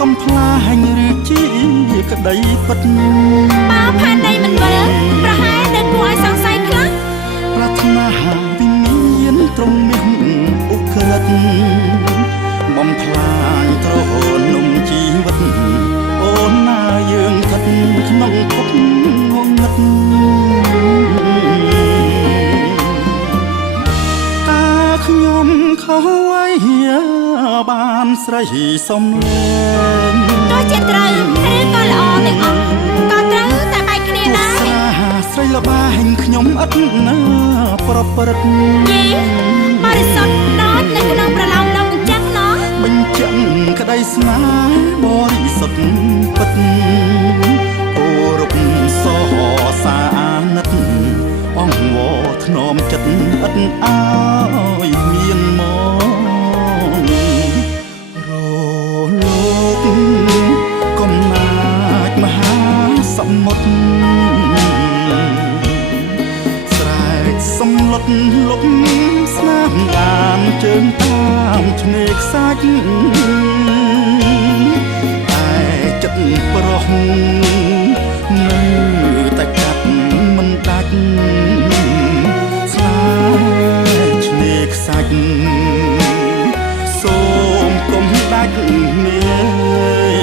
កំផ្លាញឬជាក្តីពិតបើផានដីមិនវិលប្រហែលនៅគួរឲ្យសង្ស័យខ្លះប្រាថ្នាវិមានត្រង់មាសឧក្រិដ្ឋបំផ្លាញត្រហនំជីវិតអូនណាយើងស្ថិតក្នុងភពងងឹតតាខ្ញុំខុសអ្វីបានស្រីសំលេងទោះជាត្រូវឬក៏ល្អទាំងអស់ក៏ត្រូវតែបែកគ្នាដែរស្រីល្បែងខ្ញុំឥតណាប្រព្រឹត្តយីបរិសុទ្ធដូចនៅក្នុងប្រឡោមលោកអញ្ចឹងណោះបញ្ជាក់ក្តីស្នេហ៍បរិសុទ្ធពិតគោរពសហសាណិតអង្វរធ្នមចិត្តឥតអើយមានមករលោកកំណាចមហាសមុទ្រស្រែកសំឡុតលុកស្នាមដានជើងតាមឆ្នេរខ្សាច់តែចិត្តប្រុសនៅតែកាត់មិនដាច់ស្នេហ៍ឆ្នេរខ្សាច់សូមកុំដាច់មេ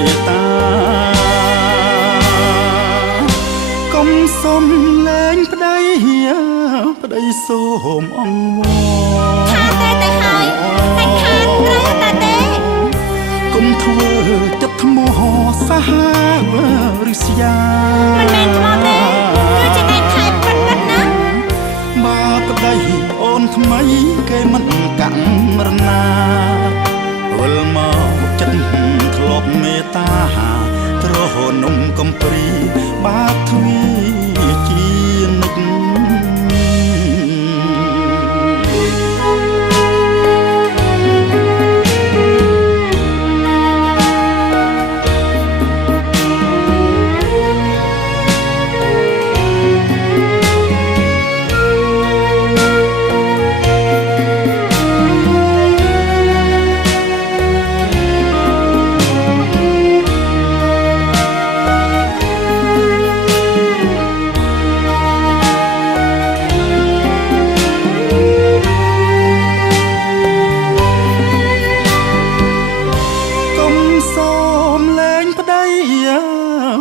ត្តាកុំសុំលែងប្តីសូមអង្វរថាតែទៅហើយតែខាតត្រូវតែទេកុំធ្វើចិត្តថ្មសាហាវឬស្យាមិនមែនថ្មទេគឺជាតែខែពិតណាបើប្តីអូនថ្មីគេមិនកាំងរណាវិលមកចិត្តធ្លាប់មេត្តាត្រហនំកំព្រីបាបទ្វីជានិច្ច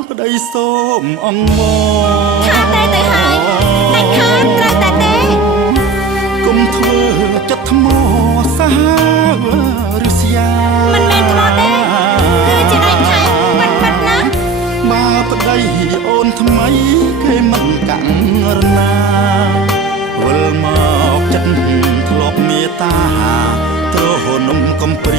ប្តីសូមអង្វរថាតែទៅហើយតែខាតត្រូវតែទេកុំធ្វើចិត្តថ្មសាហាវឬស្យាមិនមែនថ្មទេគឺជាតែខែពិតណាបើប្តីអូនថ្មីគេមិនកាំងរណាវិលមកចិត្តធ្លាប់មេត្តាត្រហនំកំព្រី